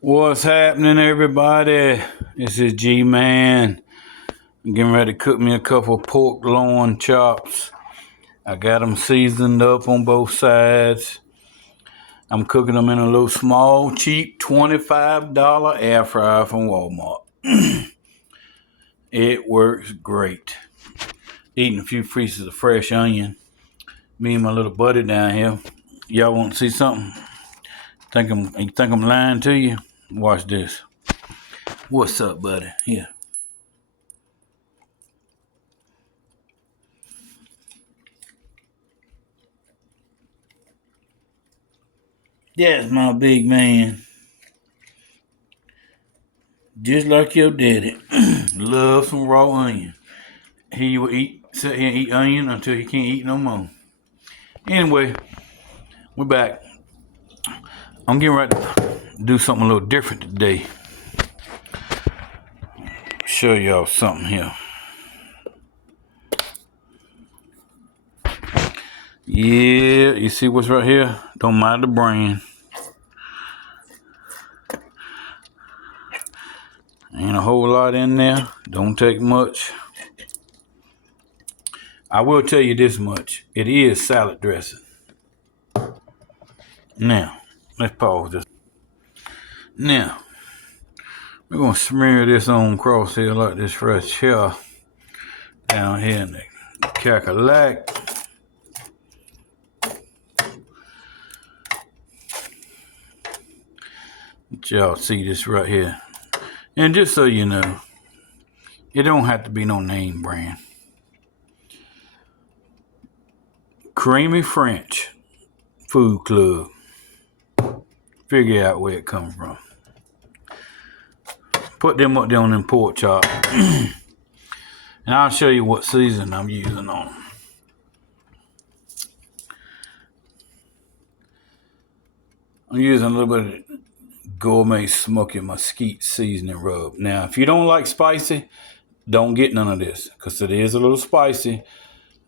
What's happening, everybody? This is G-Man. I'm getting ready to cook me a couple pork loin chops. I got them seasoned up on both sides. I'm cooking them in a little small, cheap $25 air fryer from Walmart. It works great. Eating a few pieces of fresh onion. Me and my little buddy down here. Y'all want to see something? You think I'm lying to you? Watch this. What's up, buddy? Here. That's my big man. Just like your daddy. Love some raw onion. He will sit here and eat onion until he can't eat no more. Anyway, we're back. I'm getting ready to do something a little different today. Show y'all something here. Yeah, you see what's right here? Don't mind the brand. Ain't a whole lot in there. Don't take much. I will tell you this much. It is salad dressing. Now, let's pause this. Now, we're going to smear this on across here like this fresh here. Down here in the cackalack. Let y'all see this right here. And just so you know, it don't have to be no name brand. Creamy French Food Club. Figure out where it comes from. Put them up there on them pork chops. And I'll show you what season I'm using on them. I'm using a little bit of gourmet smoky mesquite seasoning rub. Now, if you don't like spicy, don't get none of this because it is a little spicy.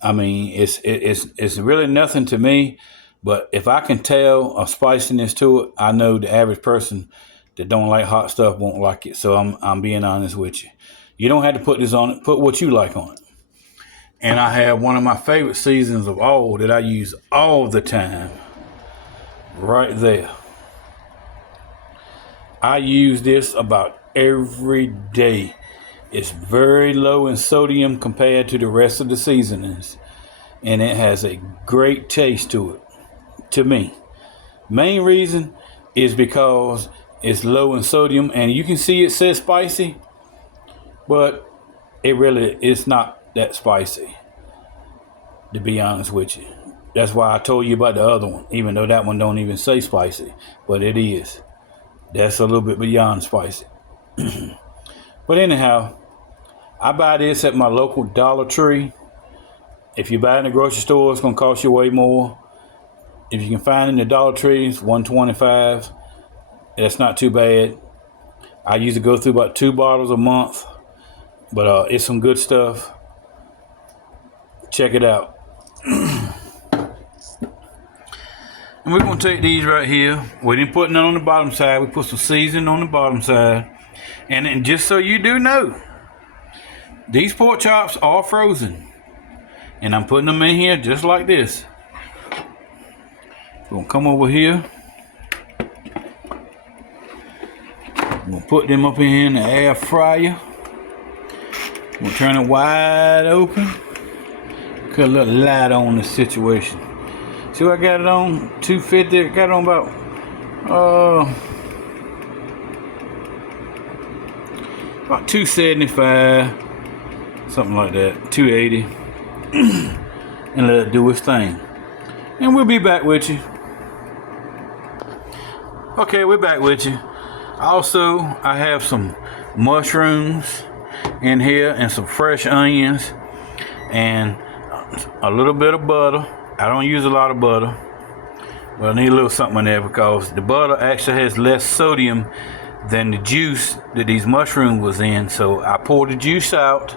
I mean, it's really nothing to me, but if I can tell a spiciness to it, I know the average person that don't like hot stuff won't like it. So I'm being honest with you. You don't have to put this on it. Put what you like on it. And I have one of my favorite seasons of all that I use all the time. Right there. I use this about every day. It's very low in sodium compared to the rest of the seasonings. And it has a great taste to it, to me. Main reason is because it's low in sodium, and you can see it says spicy, but it's not that spicy, to be honest with you. That's why I told you about the other one, even though that one don't even say spicy, but it is. That's a little bit beyond spicy. But anyhow, I buy this at my local Dollar Tree. If you buy it in the grocery store, it's going to cost you way more. If you can find it in the Dollar Tree, it's $1.25. That's not too bad. I usually go through about 2 bottles a month, but it's some good stuff. Check it out. And we're going to take these right here. We didn't put none on the bottom side. We put some seasoning on the bottom side. And then just so you do know, these pork chops are frozen. And I'm putting them in here just like this. We're going to come over here. We're going to put them up in here in the air fryer. We're going to turn it wide open. Put a little light on the situation. See what I got it on? 250. I got it on about about 275, something like that. 280. And let it do its thing. And we'll be back with you. Okay, we're back with you. Also, I have some mushrooms in here and some fresh onions and a little bit of butter. I don't use a lot of butter, but I need a little something in there because the butter actually has less sodium than the juice that these mushrooms was in. So I poured the juice out.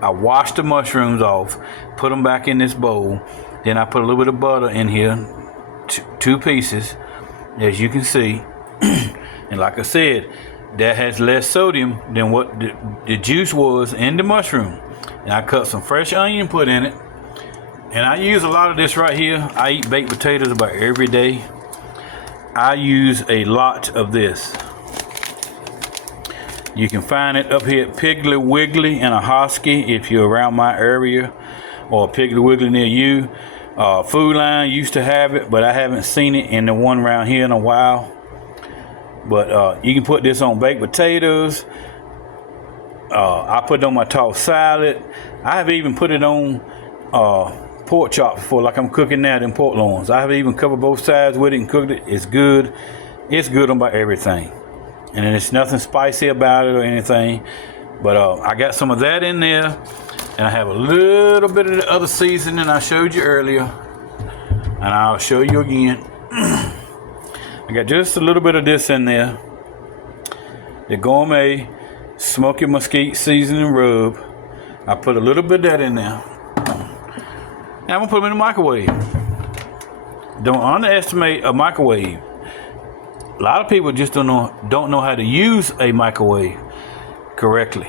I washed the mushrooms off, put them back in this bowl. Then I put a little bit of butter in here, 2 pieces, as you can see. And like I said, that has less sodium than what the juice was in the mushroom. And I cut some fresh onion, put in it. And I use a lot of this right here. I eat baked potatoes about every day. I use a lot of this. You can find it up here at Piggly Wiggly in a Hosky if you're around my area, or Piggly Wiggly near you. Food Line used to have it, but I haven't seen it in the one around here in a while. But you can put this on baked potatoes. I put it on my tossed salad. I have even put it on pork chop before, like I'm cooking now, them pork loins. I have even covered both sides with it and cooked it. It's good. It's good on about everything. And there's nothing spicy about it or anything. But I got some of that in there. And I have a little bit of the other seasoning I showed you earlier. And I'll show you again. I got just a little bit of this in there. The Gourmet Smoky Mesquite Seasoning Rub. I put a little bit of that in there. And I'm gonna put them in the microwave. Don't underestimate a microwave. A lot of people just don't know how to use a microwave correctly.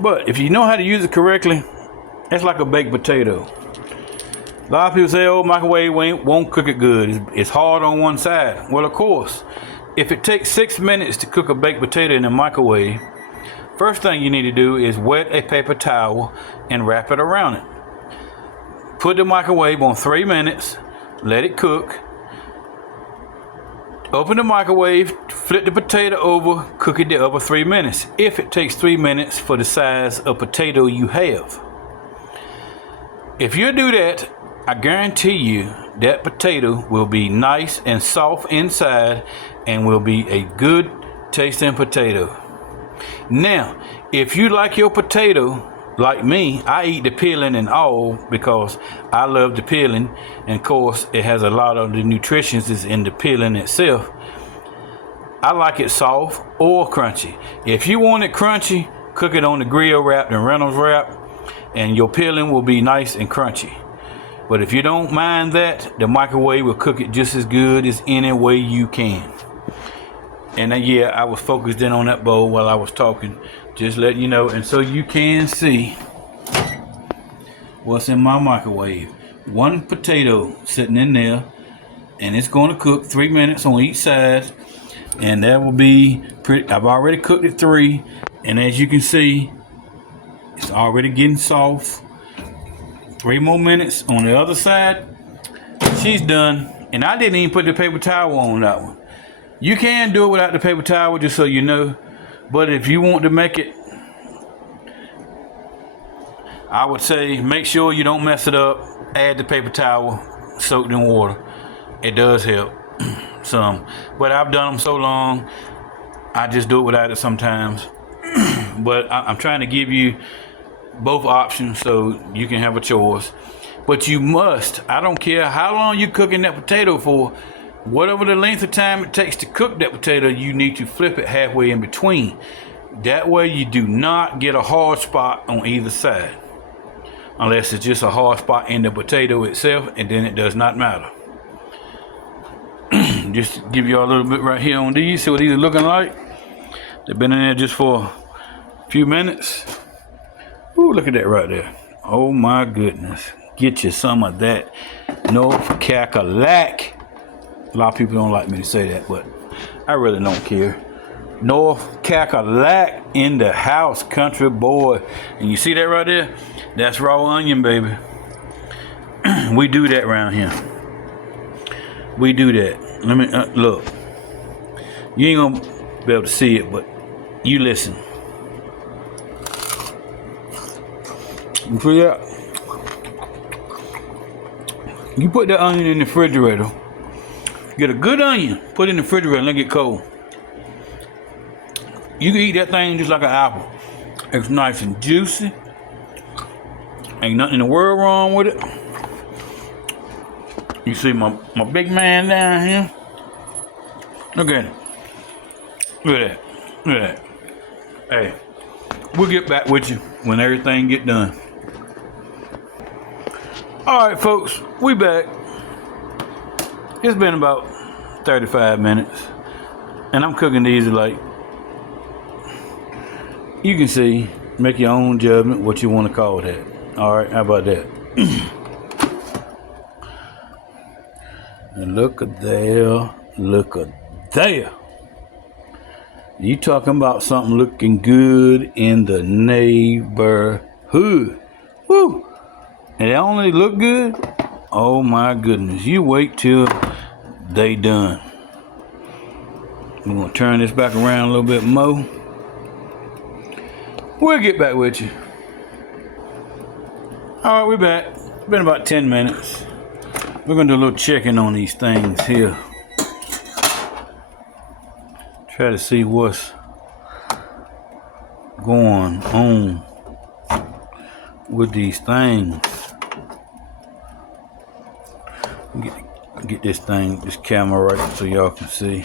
But if you know how to use it correctly, it's like a baked potato. A lot of people say, oh, microwave won't cook it good. It's hard on one side. Well, of course, if it takes 6 minutes to cook a baked potato in the microwave, first thing you need to do is wet a paper towel and wrap it around it. Put the microwave on 3 minutes, let it cook. Open the microwave, flip the potato over, cook it the other 3 minutes. If it takes 3 minutes for the size of potato you have. If you do that, I guarantee you that potato will be nice and soft inside and will be a good tasting potato. Now, if you like your potato like me, I eat the peeling and all because I love the peeling, and of course it has a lot of the nutritions is in the peeling itself. I like it soft or crunchy. If you want it crunchy, cook it on the grill wrapped and Reynolds wrap, and your peeling will be nice and crunchy. But if you don't mind that, the microwave will cook it just as good as any way you can. And yeah, I was focused in on that bowl while I was talking, just letting you know, and so you can see what's in my microwave. One potato sitting in there, and it's going to cook 3 minutes on each side, and that will be pretty. I've already cooked it 3, and as you can see, it's already getting soft. 3 more minutes on the other side, she's done. And I didn't even put the paper towel on that one. You can do it without the paper towel, just so you know. But if you want to make it, I would say make sure you don't mess it up. Add the paper towel soaked in water. It does help some. But I've done them so long, I just do it without it sometimes. But I'm trying to give you both options so you can have a choice. But you must, I don't care how long you're cooking that potato for, whatever the length of time it takes to cook that potato, you need to flip it halfway in between. That way you do not get a hard spot on either side. Unless it's just a hard spot in the potato itself, and then it does not matter. Just to give you all a little bit right here on these, see what these are looking like. They've been in there just for a few minutes. Ooh, look at that right there. Oh my goodness. Get you some of that North Cackalack. A lot of people don't like me to say that, but I really don't care. North Cackalack in the house, country boy. And you see that right there? That's raw onion, baby. We do that around here. We do that. Let me look. You ain't gonna be able to see it, but you listen. You see that? You put that onion in the refrigerator. Get a good onion, put it in the refrigerator and let it get cold. You can eat that thing just like an apple. It's nice and juicy. Ain't nothing in the world wrong with it. You see my big man down here? Look at him. Look at that. Look at that. Hey, we'll get back with you when everything get done. All right, folks, we back. It's been about 35 minutes. And I'm cooking these like, you can see, make your own judgment what you want to call that. All right, how about that? And look at there, look at there. You talking about something looking good in the neighborhood. Woo! And it only look good? Oh my goodness. You wait till they done. We're gonna turn this back around a little bit more. We'll get back with you. All right, we're back. It's been about 10 minutes. We're gonna do a little checking on these things here. Try to see what's going on with these things. Get this camera right so y'all can see.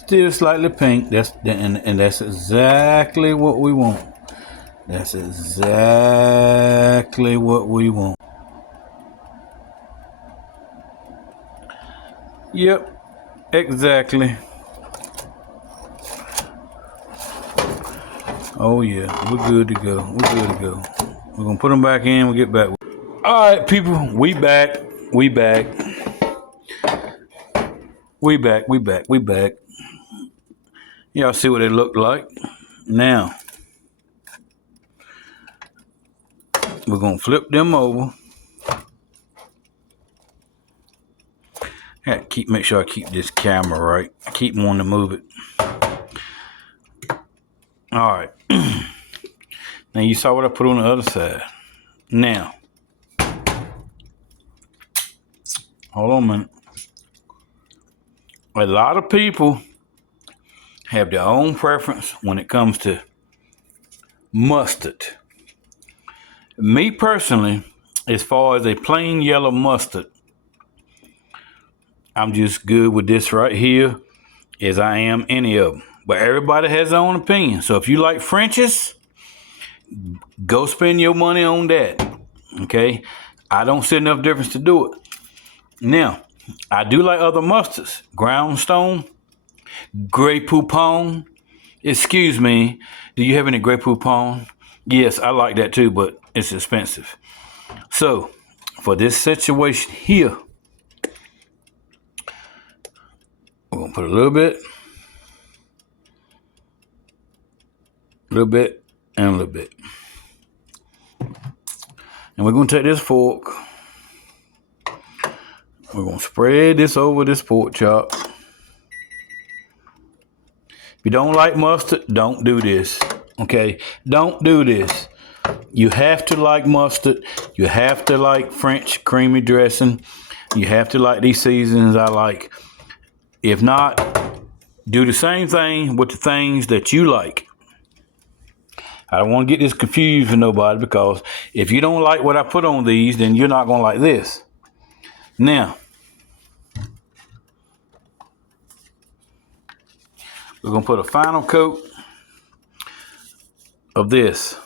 Still slightly pink. That's exactly what we want. That's exactly what we want. Yep, exactly. Oh yeah, we're good to go. We're good to go. We're gonna put them back in. We'll get back. All right, people, we back. We back. We back. We back. We back. Y'all see what it looked like. Now we're gonna flip them over. Make sure I keep this camera right. I keep wanting to move it. All right. Now you saw what I put on the other side. Now, hold on a minute. A lot of people have their own preference when it comes to mustard. Me personally, as far as a plain yellow mustard, I'm just good with this right here as I am any of them. But everybody has their own opinion. So if you like French's, go spend your money on that. Okay? I don't see enough difference to do it. Now, I do like other mustards. Groundstone, Grey Poupon. Excuse me, do you have any Grey Poupon? Yes, I like that too, but it's expensive. So, for this situation here, we're going to put a little bit, and a little bit. And we're going to take this fork. We're going to spread this over this pork chop. If you don't like mustard, don't do this. Okay? Don't do this. You have to like mustard. You have to like French creamy dressing. You have to like these seasonings I like. If not, do the same thing with the things that you like. I don't want to get this confused with nobody, because if you don't like what I put on these, then you're not going to like this. Now, we're going to put a final coat of this.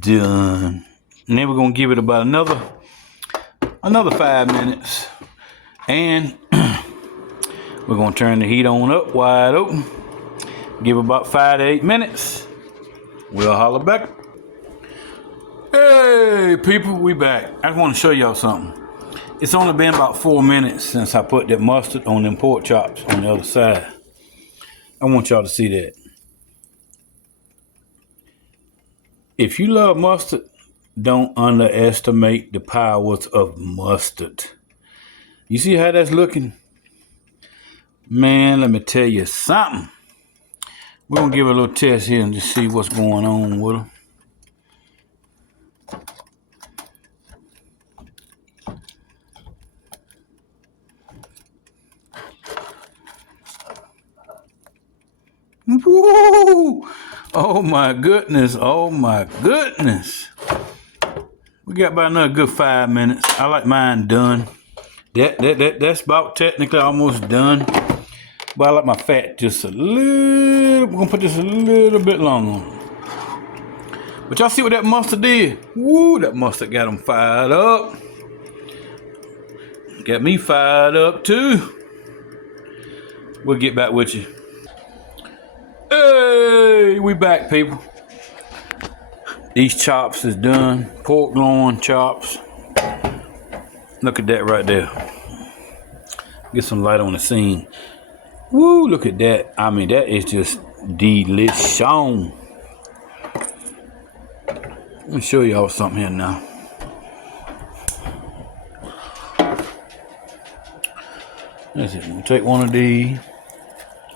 Done. And then we're going to give it about another 5 minutes. And we're going to turn the heat on up wide open. Give it about 5 to 8 minutes. We'll holler back. Hey, people, we back. I just want to show y'all something. It's only been about 4 minutes since I put that mustard on them pork chops on the other side. I want y'all to see that. If you love mustard, don't underestimate the powers of mustard. You see how that's looking? Man, let me tell you something. We're going to give it a little test here and just see what's going on with them. Woo! Oh my goodness. Oh my goodness. We got about another good 5 minutes. I like mine done. That's about technically almost done. But I like my fat just a little. We're gonna put this a little bit longer. But y'all see what that mustard did? Woo, that mustard got them fired up. Got me fired up too. We'll get back with you. Hey, we back, people. These chops is done. Pork loin chops. Look at that right there. Get some light on the scene. Woo, look at that. I mean, that is just delicious. Let me show y'all something here now. Let's see. We'll take one of these.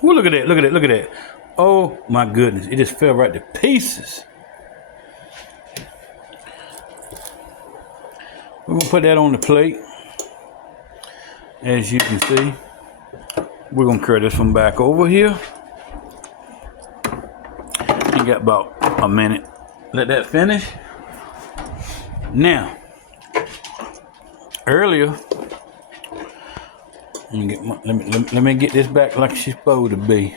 Woo, look at that. Look at that. Look at that. Oh my goodness. It just fell right to pieces. We're gonna put that on the plate. As you can see, we're gonna carry this one back over here. You got about a minute. Let that finish. Now, earlier, let me get this back like she's supposed to be.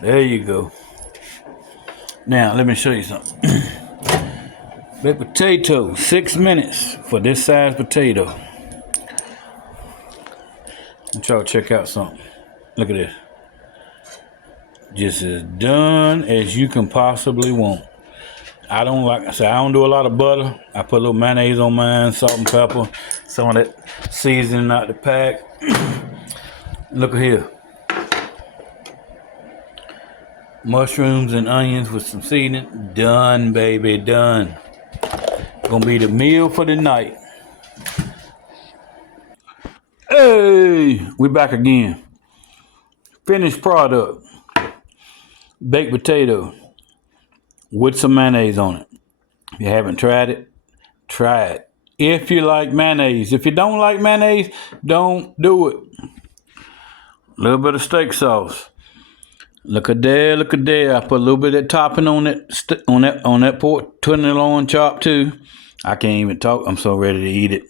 There you go. Now, let me show you something. Baked potato, 6 minutes for this size potato. Let y'all check out something. Look at this. Just as done as you can possibly want. I don't do a lot of butter. I put a little mayonnaise on mine, salt and pepper, some of that seasoning out the pack. Look at here. Mushrooms and onions with some seasoning. Done, baby, done. Gonna be the meal for the night. Hey, we back again. Finished product. Baked potato with some mayonnaise on it. If you haven't tried it, try it. If you like mayonnaise. If you don't like mayonnaise, don't do it. A little bit of steak sauce. Look at there, look at there. I put a little bit of that topping on that pork tenderloin chop too. I can't even talk. I'm so ready to eat it.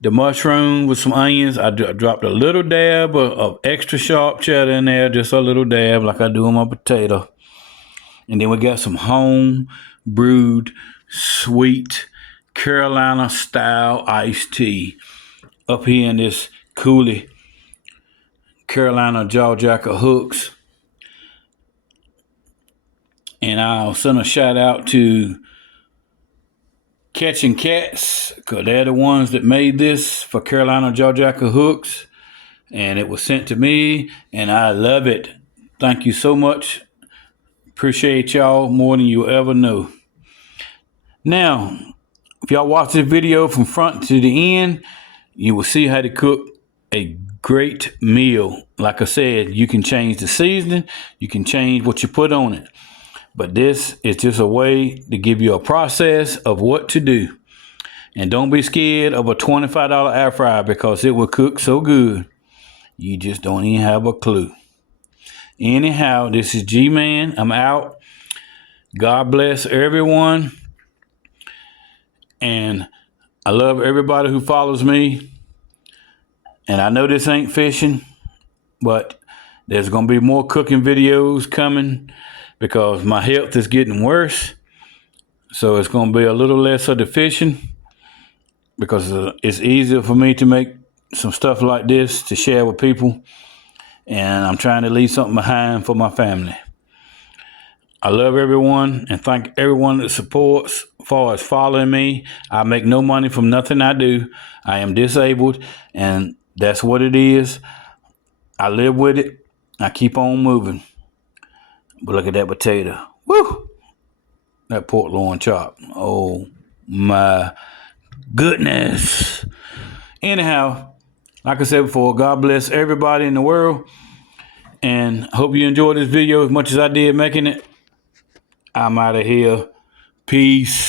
The mushroom with some onions. I dropped a little dab of extra sharp cheddar in there, just a little dab like I do on my potato. And then we got some home brewed sweet Carolina style iced tea up here in this coolie Carolina jaw jacker hooks. And I'll send a shout out to Catching Cats, because they're the ones that made this for Carolina jaw jacker hooks. And it was sent to me, and I love it. Thank you so much. Appreciate y'all more than you ever know. Now, if y'all watch this video from front to the end, you will see how to cook a great meal. Like I said, you can change the seasoning, you can change what you put on it. But this is just a way to give you a process of what to do. And don't be scared of a $25 air fryer, because it will cook so good, you just don't even have a clue. Anyhow, this is G-Man. I'm out. God bless everyone. And I love everybody who follows me. And I know this ain't fishing, but there's going to be more cooking videos coming, because my health is getting worse. So it's going to be a little less of the fishing, because it's easier for me to make some stuff like this to share with people. And I'm trying to leave something behind for my family. I love everyone and thank everyone that supports as far as following me. I make no money from nothing I do. I am disabled, and that's what it is. I live with it. I keep on moving. But look at that potato. Woo! That pork loin chop. Oh my goodness. Anyhow, like I said before, God bless everybody in the world. And hope you enjoyed this video as much as I did making it. I'm out of here. Peace.